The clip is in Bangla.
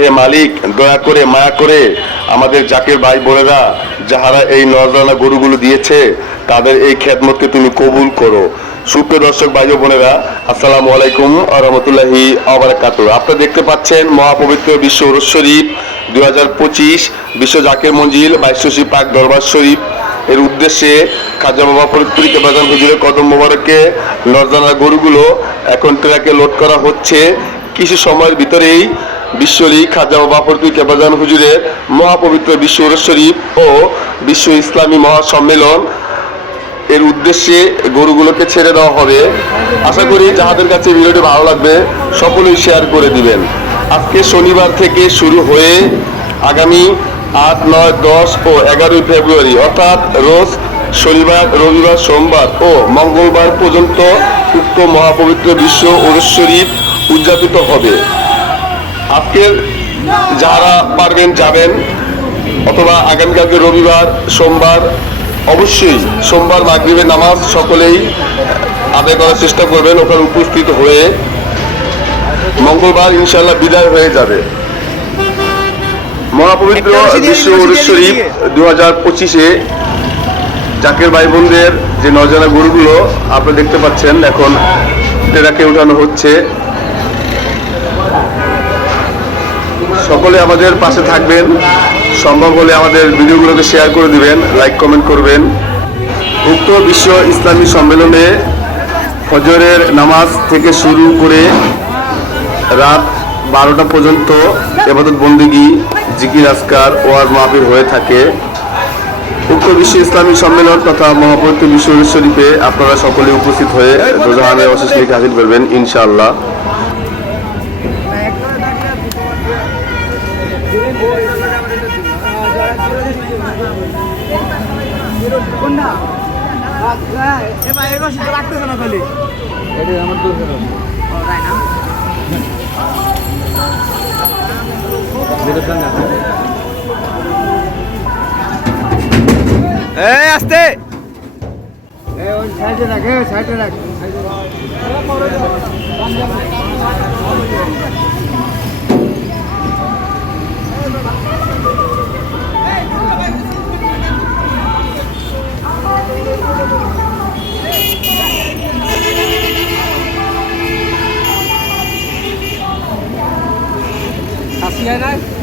হে মালিক, দয়া করে, মায়া করে আমাদের জাকের ভাই বোনেরা, যাহারা এই নজরানা গরুগুলো দিয়েছে, তাদের এই খেদমতকে তুমি কবুল করো। সুপ্রিয় দর্শক ভাই বোনেরা, আসসালামু আলাইকুম আরহামতুল্লাহি আবরাকাত আপনারা দেখতে পাচ্ছেন মহাপবিত্র বিশ্ব উরস শরীফ দুই হাজার পঁচিশ, বিশ্ব জাকের মঞ্জিল বাইশ্বরী পাক দরবার শরীফ। এর উদ্দেশ্যে খাজা বাবা ফরিদপুরি কেবাজান হুজুরের কদম মোবারকে নরদানা গরুগুলো এখন ট্রাকে লোড করা হচ্ছে। কিছু সময়ের ভিতরেই বিশ্বরী খাজা বাবা কেবাজান হুজুরের মহাপবিত্র বিশ্ব শরীফ ও বিশ্ব ইসলামী মহাসম্মেলন। এর উদ্দেশ্যে গরুগুলোকে ছেড়ে দেওয়া হবে। আশা করি যাহাদের কাছে ভিডিওটি ভালো লাগবে, সকলেই শেয়ার করে দিবেন। আজকে শনিবার থেকে শুরু হয়ে আগামী আট, নয়, দশ ও এগারোই ফেব্রুয়ারি, অর্থাৎ রোজ শনিবার, রবিবার, সোমবার ও মঙ্গলবার পর্যন্ত উক্ত মহাপবিত্র বিশ্ব শরীফ উদযাপিত হবে। আজকের যারা পারবেন যাবেন অথবা আগামীকালকে রবিবার সোমবার অবশ্যই সোমবার মাগরিবের নামাজ সকলেই আদায় করার চেষ্টা করবেন। ওখানে উপস্থিত হয়ে মঙ্গলবার ইনশাল্লাহ বিদায় হয়ে যাবে। মহাপবিত্র বিশ্ব শরীফ দু হাজার পঁচিশে জাকের ভাই বোনদের যে নজানা গরুগুলো আপনি দেখতে পাচ্ছেন এখন ট্রেরাকে উঠানো হচ্ছে। সকলে আমাদের পাশে থাকবেন। সম্ভব হলে আমাদের ভিডিওগুলোকে শেয়ার করে দিবেন লাইক কমেন্ট করবেন। উক্ত বিশ্ব ইসলামী সম্মেলনে ফজরের নামাজ থেকে শুরু করে রাত বারোটা পর্যন্ত এবাদত বন্দিগি, জিকির আসকার ওয়ার মাহফিল হয়ে থাকে। উক্ত বিশ্ব ইসলামী সম্মেলন তথা মহাপবিত্র বিশ্ব শরীফে আপনারা সকলে উপস্থিত হয়ে দোজাহানের অশেষ লিখে হাজির করবেন, ইনশাআল্লাহ। আস্তে। সাইডে রাখ সাইডে রাখ 知らな。